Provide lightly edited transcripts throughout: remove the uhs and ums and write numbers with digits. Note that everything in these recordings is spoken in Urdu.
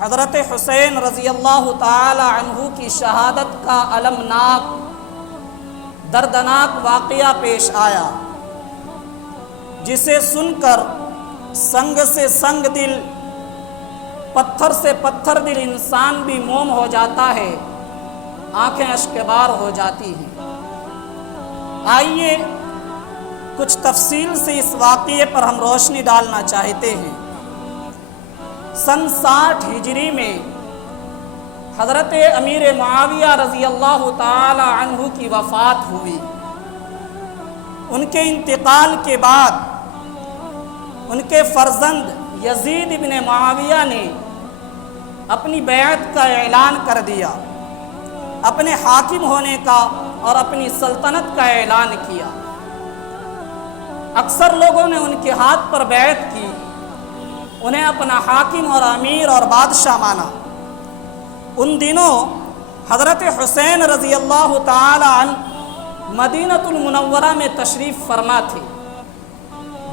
حضرت حسین رضی اللہ تعالی عنہ کی شہادت کا المناک دردناک واقعہ پیش آیا، جسے سن کر سنگ سے سنگ دل، پتھر سے پتھر دل انسان بھی موم ہو جاتا ہے، آنکھیں اشک بار ہو جاتی ہیں۔ آئیے کچھ تفصیل سے اس واقعے پر ہم روشنی ڈالنا چاہتے ہیں۔ سن 60 ہجری میں حضرت امیر معاویہ رضی اللہ تعالی عنہ کی وفات ہوئی۔ ان کے انتقال کے بعد ان کے فرزند یزید ابن معاویہ نے اپنی بیعت کا اعلان کر دیا، اپنے حاکم ہونے کا اور اپنی سلطنت کا اعلان کیا۔ اکثر لوگوں نے ان کے ہاتھ پر بیعت کی، انہیں اپنا حاکم اور امیر اور بادشاہ مانا۔ ان دنوں حضرت حسین رضی اللہ تعالی عنہ مدینہ المنورہ میں تشریف فرما تھے۔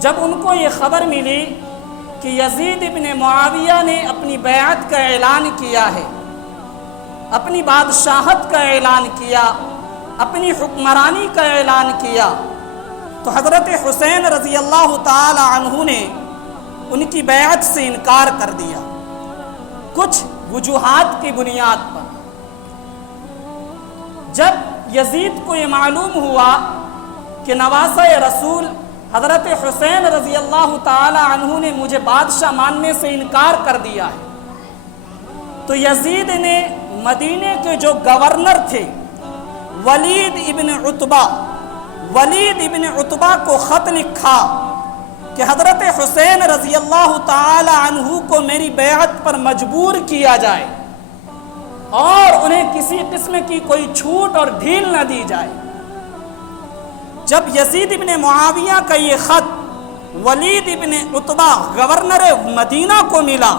جب ان کو یہ خبر ملی کہ یزید ابن معاویہ نے اپنی بیعت کا اعلان کیا ہے، اپنی بادشاہت کا اعلان کیا، اپنی حکمرانی کا اعلان کیا، تو حضرت حسین رضی اللہ تعالی عنہ نے ان کی بیعت سے انکار کر دیا، کچھ وجوہات کی بنیاد پر۔ جب یزید کو یہ معلوم ہوا کہ نواسہ رسول حضرت حسین رضی اللہ تعالی عنہ نے مجھے بادشاہ ماننے سے انکار کر دیا ہے، تو یزید نے مدینے کے جو گورنر تھے ولید ابن عتبہ کو خط لکھا کہ حضرت حسین رضی اللہ تعالی عنہ کو میری بیعت پر مجبور کیا جائے اور انہیں کسی قسم کی کوئی چھوٹ اور ڈھیل نہ دی جائے۔ جب یزید ابن معاویہ کا یہ خط ولید ابن عتبہ گورنر مدینہ کو ملا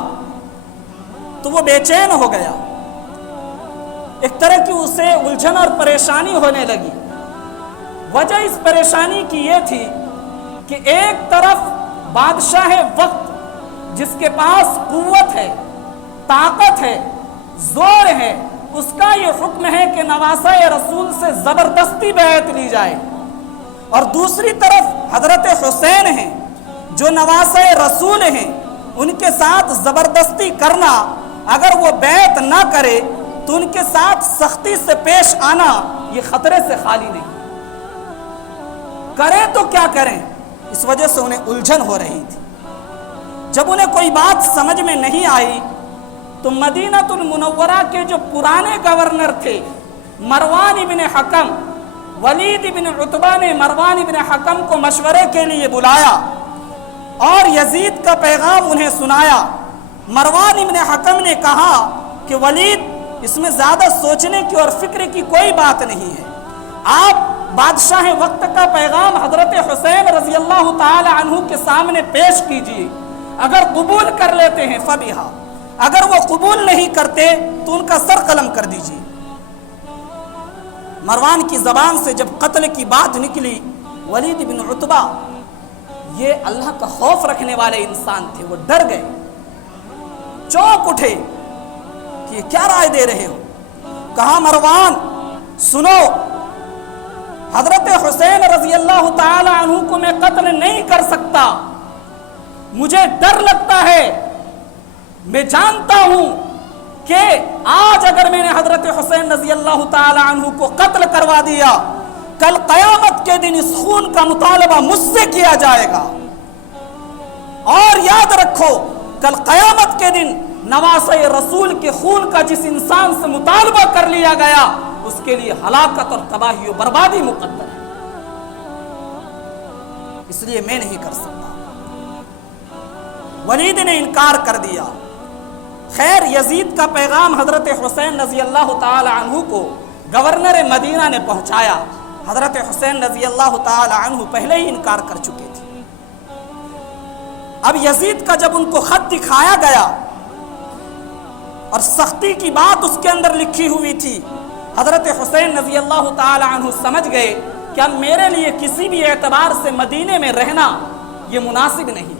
تو وہ بے چین ہو گیا، ایک طرح کی اسے الجھن اور پریشانی ہونے لگی۔ وجہ اس پریشانی کی یہ تھی کہ ایک طرف بادشاہ وقت جس کے پاس قوت ہے، طاقت ہے، زور ہے، اس کا یہ حکم ہے کہ نواسہ رسول سے زبردستی بیعت لی جائے، اور دوسری طرف حضرت حسین ہیں جو نواسہ رسول ہیں، ان کے ساتھ زبردستی کرنا، اگر وہ بیعت نہ کرے تو ان کے ساتھ سختی سے پیش آنا یہ خطرے سے خالی نہیں۔ کریں تو کیا کریں، اس وجہ سے انہیں الجھن ہو رہی تھی۔ جب انہیں کوئی بات سمجھ میں نہیں آئی تو مدینہ المنورہ کے جو پرانے گورنر تھے مروان ابن حکم، ولید ابن عتبہ نے مروان ابن حکم کو مشورے کے لیے بلایا اور یزید کا پیغام انہیں سنایا۔ مروان ابن حکم نے کہا کہ ولید، اس میں زیادہ سوچنے کی اور فکر کی کوئی بات نہیں ہے، آپ بادشاہ وقت کا پیغام حضرت حسین رضی اللہ تعالی عنہ کے سامنے پیش کیجیے، اگر قبول کر لیتے ہیں فبیہا، اگر وہ قبول نہیں کرتے تو ان کا سر قلم کر دیجیے۔ مروان کی زبان سے جب قتل کی بات نکلی، ولید بن عتبہ یہ اللہ کا خوف رکھنے والے انسان تھے، وہ ڈر گئے، چونک اٹھے کہ یہ کیا رائے دے رہے ہو؟ کہا مروان سنو، حضرت حسین رضی اللہ تعالی عنہ کو میں قتل نہیں کر سکتا، مجھے ڈر لگتا ہے، میں جانتا ہوں کہ آج اگر میں نے حضرت حسین رضی اللہ تعالی عنہ کو قتل کروا دیا، کل قیامت کے دن اس خون کا مطالبہ مجھ سے کیا جائے گا، اور یاد رکھو کل قیامت کے دن نواسہ رسول کے خون کا جس انسان سے مطالبہ کر لیا گیا اس کے لیے ہلاکت اور تباہی و بربادی مقدر ہے، اس لیے میں نہیں کر سکتا۔ ولید نے انکار کر دیا۔ خیر، یزید کا پیغام حضرت حسین رضی اللہ تعالی عنہ کو گورنر مدینہ نے پہنچایا۔ حضرت حسین رضی اللہ تعالی عنہ پہلے ہی انکار کر چکے تھے۔ اب یزید کا جب ان کو خط دکھایا گیا اور سختی کی بات اس کے اندر لکھی ہوئی تھی، حضرت حسین رضی اللہ تعالی عنہ سمجھ گئے کہ اب میرے لیے کسی بھی اعتبار سے مدینے میں رہنا یہ مناسب نہیں۔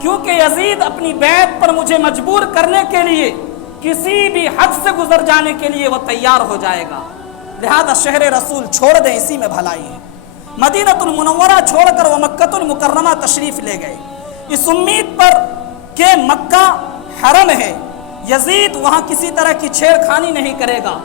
کیونکہ یزید اپنی بیعت پر مجھے مجبور کرنے کے لیے کسی بھی حد سے گزر جانے کے لیے وہ تیار ہو جائے گا، لہذا شہر رسول چھوڑ دیں، اسی میں بھلائی ہے۔ مدینہ المنورہ چھوڑ کر وہ مکہ المکرمہ تشریف لے گئے، اس امید پر کہ مکہ حرم ہے، یزید وہاں کسی طرح کی چھیڑ خانی نہیں کرے گا،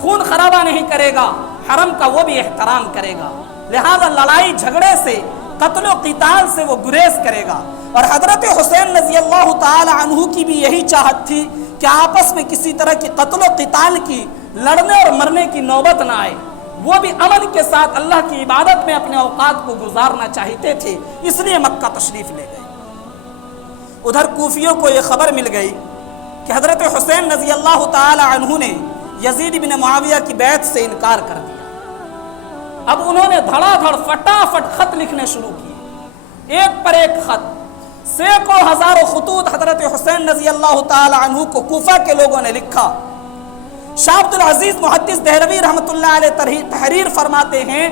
خون خرابہ نہیں کرے گا، حرم کا وہ بھی احترام کرے گا، لہذا لڑائی جھگڑے سے، قتل و قتال سے وہ گریز کرے گا۔ اور حضرت حسین رضی اللہ تعالی عنہ کی بھی یہی چاہت تھی کہ آپس میں کسی طرح کی قتل و قتال کی، لڑنے اور مرنے کی نوبت نہ آئے، وہ بھی امن کے ساتھ اللہ کی عبادت میں اپنے اوقات کو گزارنا چاہتے تھے، اس لیے مکہ تشریف لے گئے۔ ادھر کوفیوں کو یہ خبر مل گئی کہ حضرت حسین رضی اللہ تعالی عنہ نے یزید بن معاویہ کی بیعت سے انکار کر دیا۔ اب انہوں نے دھڑا دھڑ فٹافٹ خط لکھنے شروع کیے، ایک پر ایک خط، سینکڑوں ہزاروں خطوط حضرت حسین رضی اللہ تعالی عنہ کو کوفہ کے لوگوں نے لکھا۔ شاہ عبد العزیز محدث دہلوی رحمۃ اللہ علیہ تحریر فرماتے ہیں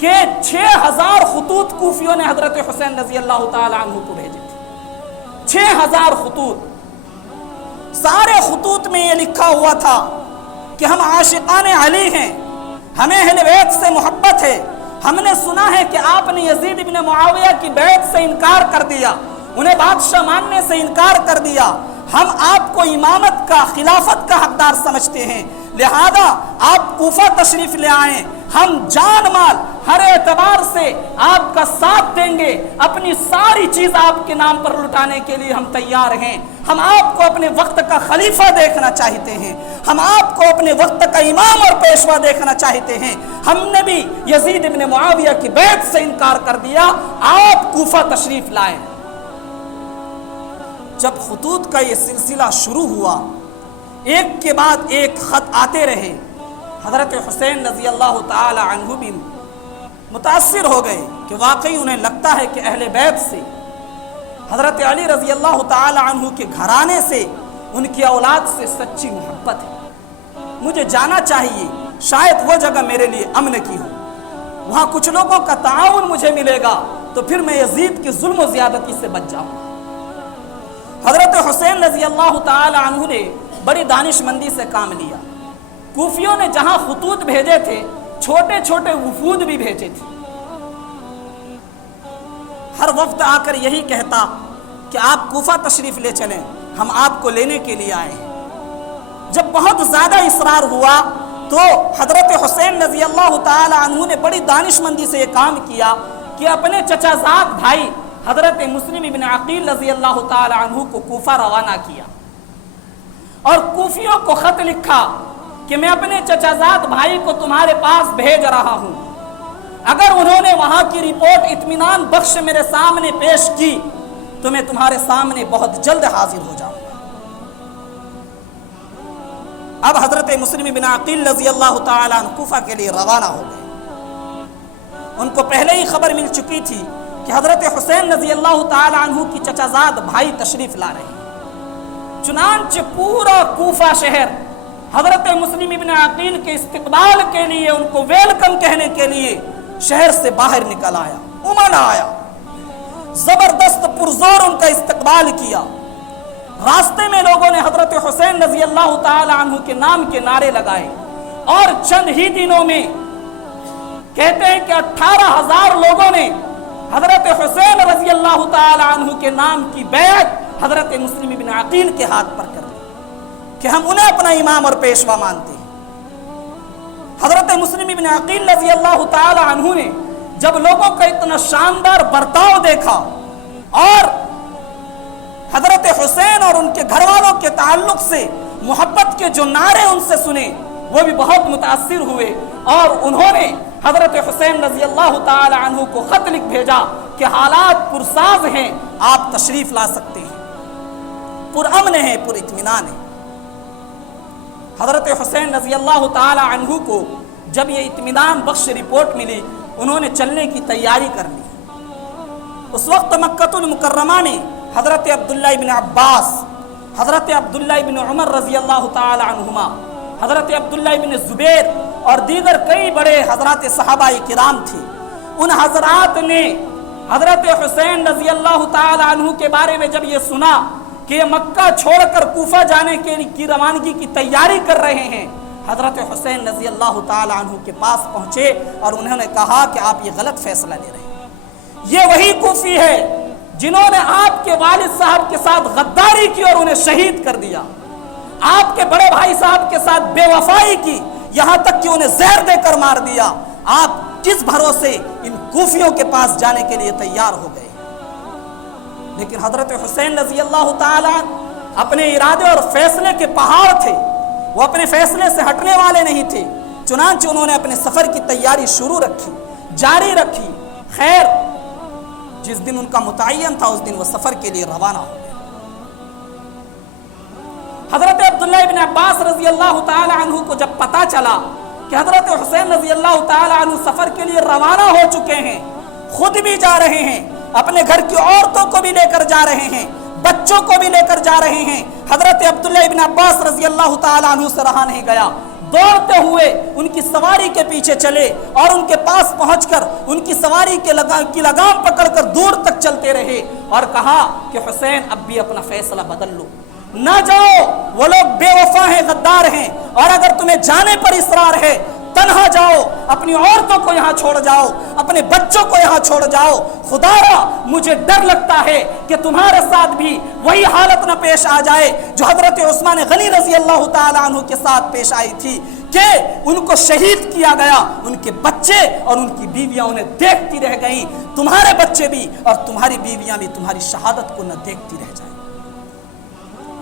کہ 6000 خطوط کوفیوں نے حضرت حسین رضی اللہ تعالی عنہ کو بھیجے تھے، 6000 خطوط۔ سارے خطوط میں یہ لکھا ہوا تھا کہ ہم عاشقان علی ہیں، ہمیں اہل بیت سے محبت ہے، ہم نے سنا ہے کہ آپ نے یزید بن معاویہ کی بیعت سے انکار کر دیا، انہیں بادشاہ ماننے سے انکار کر دیا، ہم آپ کو امامت کا، خلافت کا حقدار سمجھتے ہیں، لہذا آپ کوفہ تشریف لے آئیں، ہم جان مال ہر اعتبار سے آپ کا ساتھ دیں گے، اپنی ساری چیز آپ کے نام پر لٹانے کے لیے ہم تیار ہیں، ہم آپ کو اپنے وقت کا خلیفہ دیکھنا چاہتے ہیں، ہم آپ کو اپنے وقت کا امام اور پیشوا دیکھنا چاہتے ہیں، ہم نے بھی یزید بن معاویہ کی بیعت سے انکار کر دیا، آپ کوفہ تشریف لائیں۔ جب خطوط کا یہ سلسلہ شروع ہوا، ایک کے بعد ایک خط آتے رہے، حضرت حسین رضی اللہ تعالی عنہ بھی متاثر ہو گئے کہ واقعی انہیں لگتا ہے کہ اہل بیت سے، حضرت علی رضی اللہ تعالی عنہ کے گھرانے سے، ان کی اولاد سے سچی محبت ہے، مجھے جانا چاہیے، شاید وہ جگہ میرے لیے امن کی ہو، وہاں کچھ لوگوں کا تعاون مجھے ملے گا تو پھر میں یزید کی ظلم و زیادتی سے بچ جاؤں۔ حضرت حسین رضی اللہ تعالی عنہ نے بڑی دانش مندی سے کام لیا، کوفیوں نے جہاں خطوط بھیجے تھے، چھوٹے چھوٹے وفود بھی بھیجے تھے، ہر وفد آ کر یہی کہتا کہ آپ کوفہ تشریف لے چلیں، ہم آپ کو لینے کے لیے آئے ہیں۔ جب بہت زیادہ اصرار ہوا تو حضرت حسین رضی اللہ تعالی عنہ نے بڑی دانش مندی سے یہ کام کیا کہ اپنے چچا زاد بھائی حضرت مسلم ابن عقیل رضی اللہ تعالی عنہ کو کوفہ روانہ کیا، اور کوفیوں کو خط لکھا کہ میں اپنے چچا زاد بھائی کو تمہارے پاس بھیج رہا ہوں، اگر انہوں نے وہاں کی رپورٹ اطمینان بخش میرے سامنے پیش کی تو میں تمہارے سامنے بہت جلد حاضر ہو جاؤں گا۔ اب حضرت مسلم بن عقیل رضی اللہ تعالی عنہ کوفہ کے لیے روانہ ہو گئے، ان کو پہلے ہی خبر مل چکی تھی کہ حضرت حسین رضی اللہ تعالی عنہ کی چچا زاد بھائی تشریف لا رہے ہیں، چنانچہ پورا کوفہ شہر حضرت مسلم بن عقیل کے استقبال کے لیے، ان کو ویلکم کہنے کے لیے شہر سے باہر نکل آیا، امن آیا، زبردست پرزور ان کا استقبال کیا۔ راستے میں لوگوں نے حضرت حسین رضی اللہ تعالی عنہ کے نام کے نعرے لگائے، اور چند ہی دنوں میں کہتے ہیں کہ 18,000 لوگوں نے حضرت حسین رضی اللہ تعالی عنہ کے نام کی بیعت حضرت مسلم بن عقیل کے ہاتھ پر کر لی کہ ہم انہیں اپنا امام اور پیشوا مانتے ہیں۔ حضرت مسلم بن عقیل رضی اللہ تعالی عنہ نے جب لوگوں کا اتنا شاندار برتاؤ دیکھا اور حضرت حسین اور ان کے گھر والوں کے تعلق سے محبت کے جو نعرے ان سے سنے، وہ بھی بہت متاثر ہوئے، اور انہوں نے حضرت حسین رضی اللہ تعالی عنہ کو خط لکھ بھیجا کہ حالات پرساز ہیں، آپ تشریف لا سکتے ہیں، پرامن ہے، پر اطمینان ہے۔ حضرت حسین رضی اللہ تعالی عنہ کو جب یہ اطمینان بخش رپورٹ ملی، انہوں نے چلنے کی تیاری کر لی۔ اس وقت مکہ المکرمہ میں حضرت عبداللہ ابن عباس، حضرت عبداللہ ابن عمر رضی اللہ تعالی عنہما، حضرت عبداللہ ابن زبیر اور دیگر کئی بڑے حضرات صحابہ کرام تھے۔ ان حضرات نے حضرت حسین رضی اللہ تعالی عنہ کے بارے میں جب یہ سنا کہ یہ مکہ چھوڑ کر کوفہ جانے کی روانگی کی تیاری کر رہے ہیں، حضرت حسین رضی اللہ تعالی عنہ کے پاس پہنچے اور انہوں نے کہا کہ آپ یہ غلط فیصلہ لے رہے ہیں۔ یہ وہی کوفی ہے جنہوں نے آپ کے والد صاحب کے ساتھ غداری کی اور انہیں شہید کر دیا، آپ کے بڑے بھائی صاحب کے ساتھ بے وفائی کی، یہاں تک کہ انہیں زہر دے کر مار دیا۔ آپ کس بھروسے ان کوفیوں کے پاس جانے کے لیے تیار ہو گئے؟ لیکن حضرت حسین رضی اللہ تعالی اپنے ارادے اور فیصلے کے پہاڑ تھے، وہ اپنے فیصلے سے ہٹنے والے نہیں تھے۔ چنانچہ انہوں نے اپنے سفر کی تیاری شروع رکھی، جاری رکھی۔ خیر، جس دن ان کا متعین تھا اس دن وہ سفر کے لیے روانہ ہو گئے۔ حضرت عبداللہ ابن عباس رضی اللہ تعالی عنہ کو جب پتا چلا کہ حضرت حسین رضی اللہ تعالی عنہ سفر کے لیے روانہ ہو چکے ہیں، خود بھی جا رہے ہیں، اپنے گھر کی عورتوں کو بھی لے کر جا رہے ہیں، بچوں کو بھی لے کر جا رہے ہیں، حضرت عبداللہ ابن عباس رضی اللہ تعالی عنہ سے رہا نہیں گیا۔ دوڑتے ہوئے ان کی سواری کے پیچھے چلے اور ان کے پاس پہنچ کر ان کی سواری کی لگام پکڑ کر دور تک چلتے رہے اور کہا کہ حسین اب بھی اپنا فیصلہ بدل لو، نہ جاؤ، وہ لوگ بے وفا ہیں، غدار ہیں، اور اگر تمہیں جانے پر اصرار ہے تنہا جاؤ، اپنی عورتوں کو یہاں چھوڑ جاؤ، اپنے بچوں کو یہاں چھوڑ جاؤ۔ خدایا مجھے ڈر لگتا ہے کہ تمہارے ساتھ بھی وہی حالت نہ پیش آ جائے جو حضرت عثمان غنی رضی اللہ تعالی عنہ کے ساتھ پیش آئی تھی کہ ان کو شہید کیا گیا، ان کے بچے اور ان کی بیویاں انہیں دیکھتی رہ گئیں، تمہارے بچے بھی اور تمہاری بیویاں بھی تمہاری شہادت کو نہ دیکھتی رہ جائیں،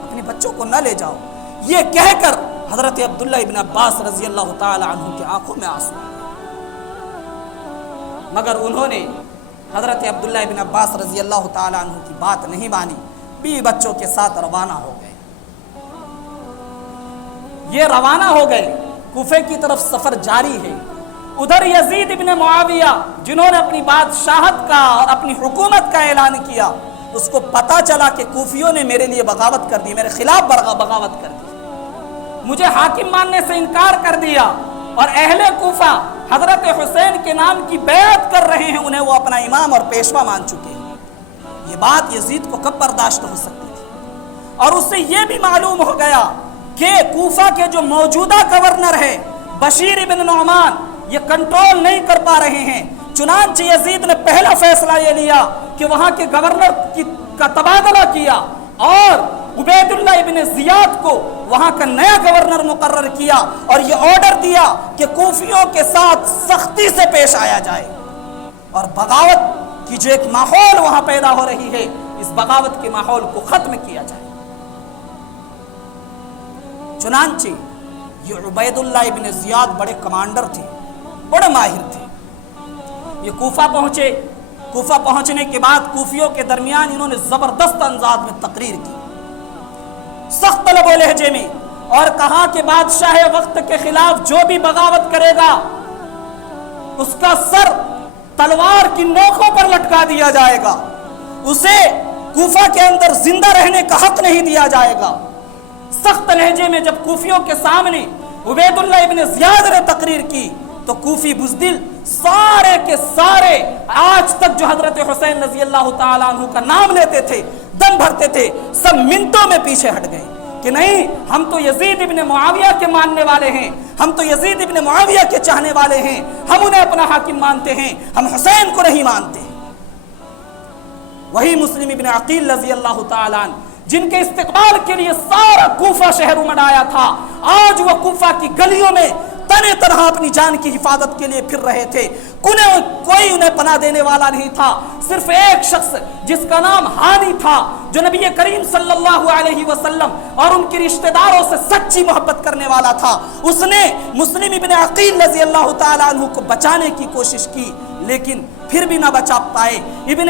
اپنے بچوں کو نہ لے جاؤ۔ یہ کہہ کر حضرت عبداللہ ابن عباس رضی اللہ تعالی عنہ کی آنکھوں میں آنسو، مگر انہوں نے حضرت عبداللہ ابن عباس رضی اللہ تعالی عنہ کی بات نہیں مانی، بیوی بچوں کے ساتھ روانہ ہو گئے۔ یہ روانہ ہو گئے، کوفے کی طرف سفر جاری ہے۔ ادھر یزید ابن معاویہ جنہوں نے اپنی بادشاہت کا اور اپنی حکومت کا اعلان کیا، اس کو پتا چلا کہ کوفیوں نے میرے لیے بغاوت کر دی، میرے خلاف بغاوت کر دی، مجھے حاکم ماننے سے انکار کر دیا، اور اہل کوفہ حضرت حسین کے نام کی بیعت کر رہے ہیں، انہیں وہ اپنا امام اور پیشوا مان چکے ہیں۔ یہ بات یزید کو کب برداشت ہو سکتی تھی؟ اور اس سے یہ بھی معلوم ہو گیا کہ کوفہ کے جو موجودہ گورنر ہے بشیر ابن نعمان، یہ کنٹرول نہیں کر پا رہے ہیں۔ چنانچہ یزید نے پہلا فیصلہ یہ لیا کہ وہاں کے گورنر کا تبادلہ کیا اور عبید اللہ ابن زیاد کو وہاں کا نیا گورنر مقرر کیا، اور یہ آرڈر دیا کہ کوفیوں کے ساتھ سختی سے پیش آیا جائے اور بغاوت کی جو ایک ماحول وہاں پیدا ہو رہی ہے، اس بغاوت کے ماحول کو ختم کیا جائے۔ چنانچہ یہ عبید اللہ ابن زیاد بڑے کمانڈر تھے، بڑے ماہر تھے۔ یہ کوفہ پہنچے، کوفہ پہنچنے کے بعد کوفیوں کے درمیان انہوں نے زبردست انداز میں تقریر کی، سخت طلب و لہجے میں، اور کہا کہ بادشاہ وقت کے خلاف جو بھی بغاوت کرے گا اس کا سر تلوار کی نوکوں پر لٹکا دیا جائے گا، اسے کوفہ کے اندر زندہ رہنے کا حق نہیں دیا جائے گا۔ سخت لہجے میں جب کوفیوں کے سامنے عبید اللہ ابن زیاد نے تقریر کی تو کوفی بزدل سارے کے سارے آج تک جو حضرت حسین رضی اللہ تعالیٰ عنہ کا نام لیتے تھے، دم بھرتے تھے، سب منٹوں میں پیچھے ہٹ گئے کہ نہیں، ہم تو یزید ابن معاویہ کے ماننے والے ہیں، ہم تو یزید ابن معاویہ کے چاہنے والے ہیں، ہم انہیں اپنا حاکم مانتے ہیں، ہم حسین کو نہیں مانتے۔ وہی مسلم ابن عقیل رضی اللہ تعالیٰ عنہ جن کے استقبال کے لیے سارا کوفہ شہر امڑ آیا تھا، آج وہ کوفہ کی گلیوں میں تنے تنہا اپنی جان کی حفاظت کے لیے پھر رہے تھے، کوئی انہیں پناہ دینے والا نہیں تھا۔ صرف ایک شخص جس کا نام ہانی تھا، جو نبی کریم صلی اللہ علیہ وسلم اور ان کے رشتہ داروں سے سچی محبت کرنے والا تھا، اس نے مسلم ابن عقیل رضی اللہ تعالیٰ عنہ کو بچانے کی کوشش کی، لیکن پھر بھی نہ بچا پائے۔ ابن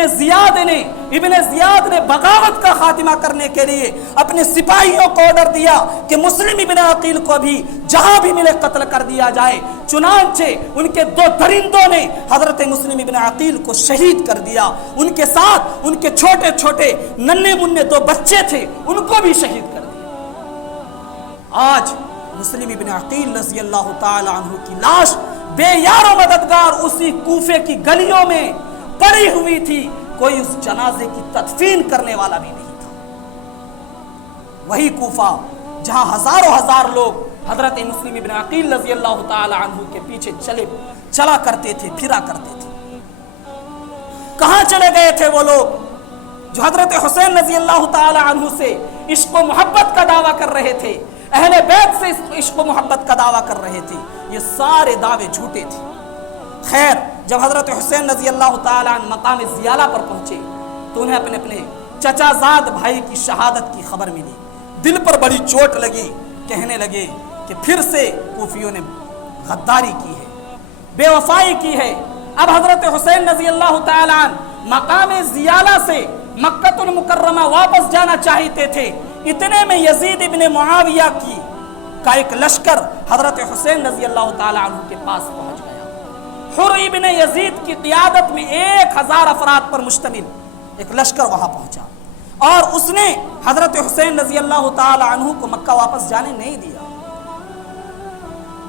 زیاد نے بغاوت کا خاتمہ کرنے کے لیے اپنے سپاہیوں کو آرڈر دیا کہ مسلم ابن عقیل کو بھی جہاں بھی ملے قتل کر دیا جائے۔ چنانچہ ان کے دو درندوں نے حضرت مسلم ابن عقیل کو شہید کر دیا، ان کے ساتھ ان کے چھوٹے چھوٹے ننھے منھے دو بچے تھے، ان کو بھی شہید کر دیا۔ آج مسلم ابن عقیل رضی اللہ تعالی عنہ کی لاش بے یار و مددگار اسی کوفے کی گلیوں میں پڑی ہوئی تھی، کوئی اس جنازے کی تدفین کرنے والا بھی نہیں تھا۔ وہی کوفہ جہاں ہزاروں ہزار لوگ حضرت مسلم ابن عقیل رضی اللہ تعالی عنہ کے پیچھے چلا کرتے تھے، پھرا کرتے تھے، کہاں چلے گئے تھے وہ لوگ جو حضرت حسین رضی اللہ تعالی عنہ سے عشق و محبت کا دعویٰ کر رہے تھے، اہل بیت سے عشق و محبت کا دعویٰ کر رہے تھے؟ یہ سارے دعوے جھوٹے تھے۔ خیر، جب حضرت حسین رضی اللہ تعالی عنہ مقام زیالہ پر پہنچے تو انہیں اپنے چچا زاد بھائی کی شہادت کی خبر ملی، دل پر بڑی چوٹ لگی، کہنے لگے کہ پھر سے کوفیوں نے غداری کی ہے، بے وفائی کی ہے۔ اب حضرت حسین رضی اللہ تعالی عنہ مقام زیالہ سے مکہ المکرمہ واپس جانا چاہتے تھے، اتنے میں یزید ابن معاویہ کا ایک لشکر حضرت حسین رضی اللہ تعالی عنہ کے پاس پہنچ گیا۔ حر ابن یزید کی قیادت میں 1000 افراد پر مشتمل ایک لشکر وہاں پہنچا، اور اس نے حضرت حسین رضی اللہ تعالی عنہ کو مکہ واپس جانے نہیں دیا۔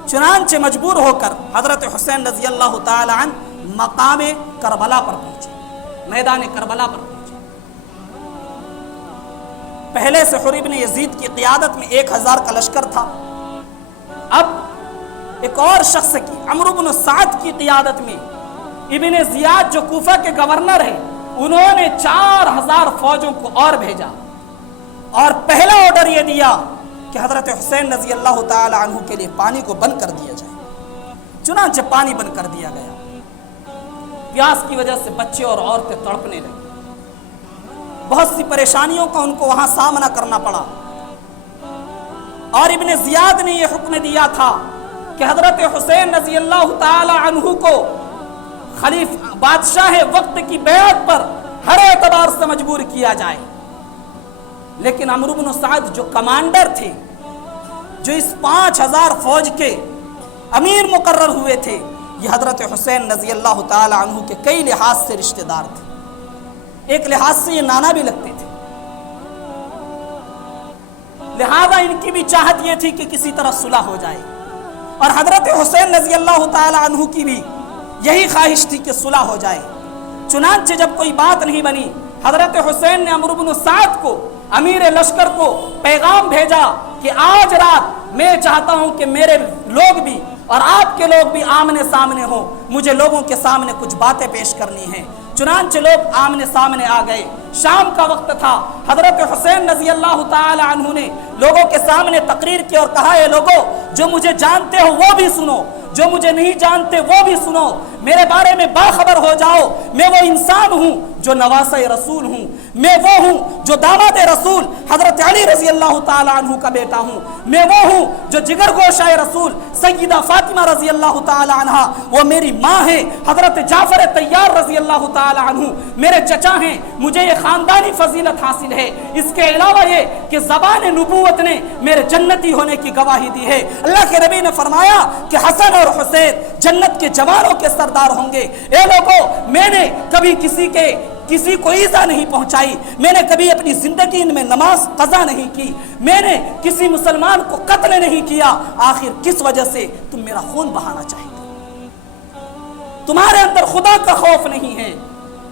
چنانچہ مجبور ہو کر حضرت حسین رضی اللہ تعالی عنہ مقام کربلا پر پہنچے، میدان کربلا پر پہنچے۔ پہلے سے حر ابن یزید کی قیادت میں 1000 کا لشکر تھا، اب ایک اور شخص کی عمرو بن سعد کی قیادت میں ابن زیاد جو کوفہ کے گورنر ہیں، انہوں نے 4000 فوجوں کو اور بھیجا، اور پہلا آرڈر یہ دیا کہ حضرت حسین رضی اللہ تعالی عنہ کے لیے پانی کو بند کر دیا جائے۔ چنانچہ پانی بند کر دیا گیا۔ پیاس کی وجہ سے بچے اور عورتیں تڑپنے لگے، بہت سی پریشانیوں کا ان کو وہاں سامنا کرنا پڑا، اور ابن زیاد نے یہ حکم دیا تھا کہ حضرت حسین رضی اللہ تعالی عنہ کو خلیفہ بادشاہ وقت کی بیعت پر ہر اعتبار سے مجبور کیا جائے۔ لیکن عمرو بن سعد جو کمانڈر تھے، جو اس 5000 فوج کے امیر مقرر ہوئے تھے، یہ حضرت حسین رضی اللہ تعالی عنہ کے کئی لحاظ سے رشتہ دار تھے، ایک لحاظ سے یہ نانا بھی لگتے تھے، لہذا ان کی بھی چاہت یہ تھی کہ کسی طرح صلح ہو جائے، اور حضرت حسین رضی اللہ تعالی عنہ کی بھی یہی خواہش تھی کہ صلح ہو جائے۔ چنانچہ جب کوئی بات نہیں بنی، حضرت حسین نے عمرو بن سعد کو، امیر لشکر کو پیغام بھیجا کہ آج رات میں چاہتا ہوں کہ میرے لوگ بھی اور آپ کے لوگ بھی آمنے سامنے ہوں، مجھے لوگوں کے سامنے کچھ باتیں پیش کرنی ہیں۔ چنانچہ لوگ آمنے سامنے آ گئے، شام کا وقت تھا۔ حضرت حسین رضی اللہ تعالی عنہ نے لوگوں کے سامنے تقریر کی اور کہا، اے لوگوں، جو مجھے جانتے ہو وہ بھی سنو، جو مجھے نہیں جانتے وہ بھی سنو، میرے بارے میں باخبر ہو جاؤ۔ میں وہ انسان ہوں جو نواسہ رسول ہوں، میں وہ ہوں جو داماد رسول حضرت علی رضی اللہ تعالی عنہ کا بیٹا ہوں، میں وہ ہوں جو جگر گوشہ رسول سیدہ فاطمہ رضی اللہ تعالی عنہ وہ میری ماں ہے، حضرت جعفر طیار رضی اللہ تعالی عنہ میرے چچا ہیں، مجھے یہ خاندانی فضیلت حاصل ہے۔ اس کے علاوہ یہ کہ زبان نبوت نے میرے جنتی ہونے کی گواہی دی ہے۔ اللہ کے نبی نے فرمایا کہ حسن اور حسین جنت کے جوانوں کے سردار ہوں گے۔ اے لوگوں، میں نے کبھی کسی کو ایذا نہیں پہنچائی، میں نے کبھی اپنی زندگی میں نماز قضا نہیں کی، میں نے کسی مسلمان کو قتل نہیں کیا، آخر کس وجہ سے تم میرا خون بہانا چاہتے ہو؟ تمہارے اندر خدا کا خوف نہیں ہے،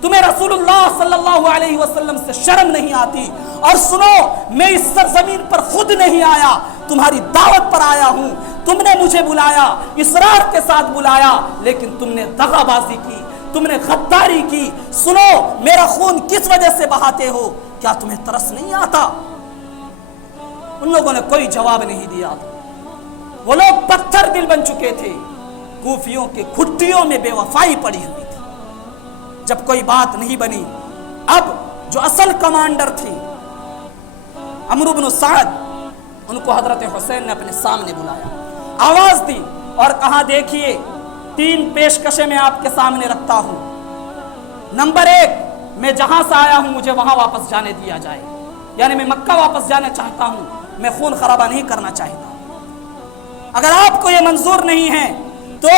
تمہیں رسول اللہ صلی اللہ علیہ وسلم سے شرم نہیں آتی۔ اور سنو، میں اس سرزمین پر خود نہیں آیا، تمہاری دعوت پر آیا ہوں، تم نے مجھے بلایا، اصرار کے ساتھ بلایا، لیکن تم نے دغا بازی کی، تم نے غداری کی۔ سنو، میرا خون کس وجہ سے بہاتے ہو؟ کیا تمہیں ترس نہیں آتا؟ ان لوگوں نے کوئی جواب نہیں دیا، وہ لوگ پتھر دل بن چکے تھے، کوفیوں کے گھٹیوں میں بے وفائی پڑی ہوئی تھی۔ جب کوئی بات نہیں بنی، اب جو اصل کمانڈر تھے عمرو بن سعد، ان کو حضرت حسین نے اپنے سامنے بلایا، آواز دی اور کہا، دیکھیے 3 پیشکشیں میں آپ کے سامنے رکھتا ہوں۔ نمبر 1، میں جہاں سے آیا ہوں مجھے وہاں واپس جانے دیا جائے، یعنی میں مکہ واپس جانا چاہتا ہوں، میں خون خرابہ نہیں کرنا چاہتا۔ اگر آپ کو یہ منظور نہیں ہے تو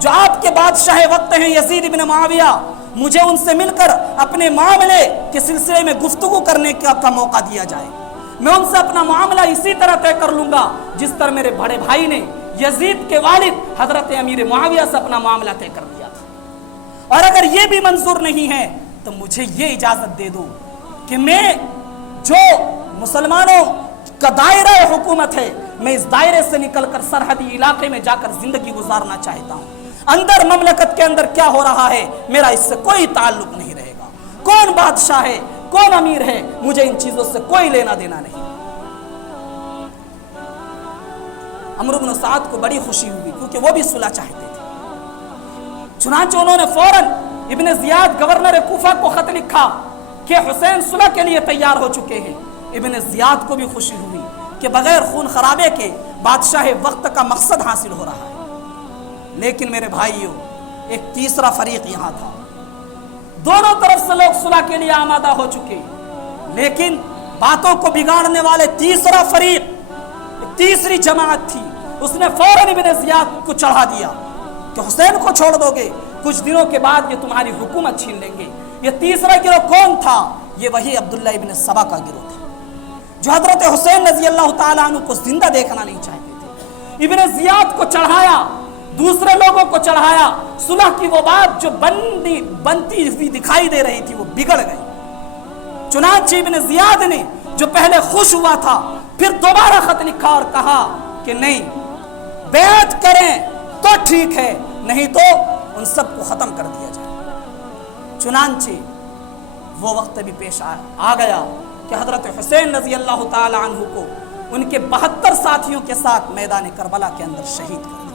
جو آپ کے بادشاہ وقت ہیں یزید ابن معاویہ، مجھے ان سے مل کر اپنے معاملے کے سلسلے میں گفتگو کرنے کا موقع دیا جائے، میں ان سے اپنا معاملہ اسی طرح طے کر لوں گا جس طرح میرے بڑے بھائی نے یزید کے والد حضرت امیر معاویہ سے اپنا معاملہ طے کر دیا تھا۔ اور اگر یہ بھی منظور نہیں ہے تو مجھے یہ اجازت دے دو کہ میں جو مسلمانوں کا دائرہ حکومت ہے میں اس دائرے سے نکل کر سرحدی علاقے میں جا کر زندگی گزارنا چاہتا ہوں. اندر مملکت کے اندر کیا ہو رہا ہے میرا اس سے کوئی تعلق نہیں رہے گا. کون بادشاہ ہے کون امیر ہے مجھے ان چیزوں سے کوئی لینا دینا نہیں. عمرو بن سعد کو بڑی خوشی ہوئی کیونکہ وہ بھی صلح چاہتے تھے. چنانچہ انہوں نے فوراً ابن زیاد گورنر کوفہ کو خط لکھا کہ حسین صلح کے لیے تیار ہو چکے ہیں. ابن زیاد کو بھی خوشی ہوئی کہ بغیر خون خرابے کے بادشاہ وقت کا مقصد حاصل ہو رہا ہے. لیکن میرے بھائیوں ایک تیسرا فریق یہاں تھا. دونوں طرف سے لوگ صلح کے لیے آمادہ ہو چکے لیکن باتوں کو بگاڑنے والے تیسرا فریق تیسری جماعت تھی. اس نے فوراً ابن زیاد کو چڑھا دیا کہ حسین کو چھوڑ دو گے کچھ دنوں کے بعد یہ تمہاری حکومت چھین لیں گے. یہ تیسرا گروہ کون تھا؟ یہ وہی عبداللہ ابن سبا کا گروہ تھا جو حضرت حسین رضی اللہ تعالیٰ عنہ کو زندہ دیکھنا نہیں چاہتے تھے. ابن زیاد کو چڑھایا دوسرے لوگوں کو چڑھایا. صلح کی وہ بات جو بنتی ہوئی دکھائی دے رہی تھی وہ بگڑ گئی. چنانچہ ابن زیاد نے جو پہلے خوش ہوا تھا پھر دوبارہ خط لکھا اور کہا کہ نہیں بیعت کریں تو ٹھیک ہے نہیں تو ان سب کو ختم کر دیا جائے. چنانچہ وہ وقت بھی پیش آ گیا کہ حضرت حسین رضی اللہ تعالی عنہ کو ان کے 72 ساتھیوں کے ساتھ میدان کربلا کے اندر شہید کر دیا.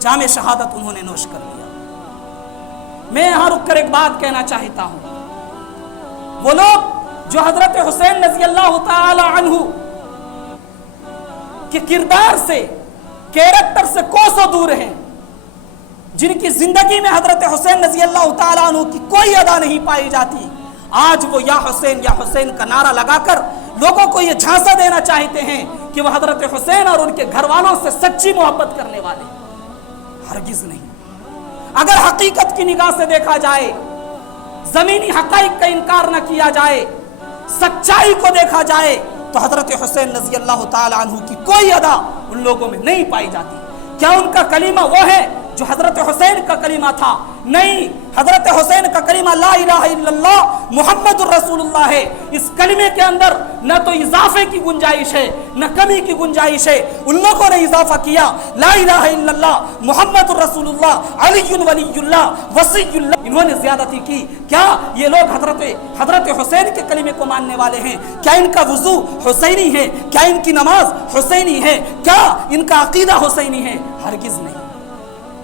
جام شہادت انہوں نے نوش کر لیا. میں یہاں رک کر ایک بات کہنا چاہتا ہوں. وہ لوگ جو حضرت حسین رضی اللہ تعالی عنہ کے کردار سے کیریکٹر سے کوسوں دور ہیں جن کی زندگی میں حضرت حسین رضی اللہ تعالی عنہ کی کوئی ادا نہیں پائی جاتی آج وہ یا حسین کا نعرہ لگا کر لوگوں کو یہ جھانسا دینا چاہتے ہیں کہ وہ حضرت حسین اور ان کے گھر والوں سے سچی محبت کرنے والے. ہرگز نہیں. اگر حقیقت کی نگاہ سے دیکھا جائے زمینی حقائق کا انکار نہ کیا جائے سچائی کو دیکھا جائے تو حضرت حسین رضی اللہ تعالی عنہ کی کوئی ادا ان لوگوں میں نہیں پائی جاتی. کیا ان کا کلمہ وہ ہے جو حضرت حسین کا کلمہ تھا؟ نہیں. حضرت حسین کا کلمہ لا الہ الا اللہ محمد الرسول اللہ ہے. اس کلمے کے اندر نہ تو اضافے کی گنجائش ہے نہ کمی کی گنجائش ہے. ان لوگوں نے اضافہ کیا لا الہ الا اللہ محمد الرسول اللہ علی ولی اللہ وصی اللہ. انہوں نے زیادتی کی. کیا یہ لوگ حضرت حسین کے کلمے کو ماننے والے ہیں؟ کیا ان کا وضو حسینی ہے؟ کیا ان کی نماز حسینی ہے؟ کیا ان کا عقیدہ حسینی ہے؟ ہرگز نہیں.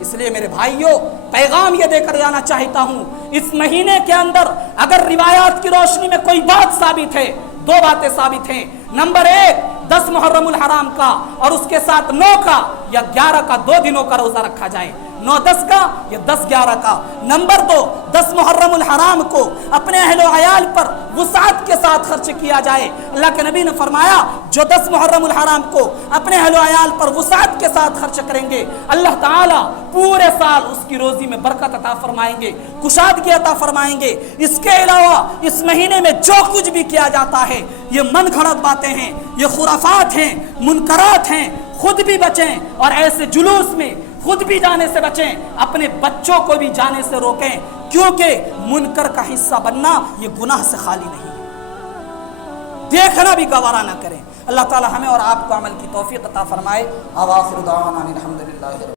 اس لیے میرے بھائیوں پیغام یہ دے کر جانا چاہتا ہوں اس مہینے کے اندر اگر روایات کی روشنی میں کوئی بات ثابت ہے 2 باتیں ثابت ہیں. نمبر 1 10 محرم الحرام کا اور اس کے ساتھ 9 کا یا 11 کا 2 دنوں کا روزہ رکھا جائے 9-10 کا یا 10-11 کا. نمبر 2 10 محرم الحرام کو اپنے اہل و عیال پر وسعت کے ساتھ خرچ کیا جائے. اللہ کے نبی نے فرمایا جو 10 محرم الحرام کو اپنے اہل و عیال پر وسعت کے ساتھ خرچ کریں گے اللہ تعالیٰ پورے سال اس کی روزی میں برکت عطا فرمائیں گے کشادگی عطا فرمائیں گے. اس کے علاوہ اس مہینے میں جو کچھ بھی کیا جاتا ہے یہ من گھڑت باتیں ہیں یہ خرافات ہیں منکرات ہیں. خود بھی بچیں اور ایسے جلوس میں خود بھی جانے سے بچیں اپنے بچوں کو بھی جانے سے روکیں کیونکہ منکر کا حصہ بننا یہ گناہ سے خالی نہیں ہے. دیکھنا بھی گوارا نہ کریں. اللہ تعالی ہمیں اور آپ کو عمل کی توفیق عطا فرمائے. آخر دعوانا الحمدللہ.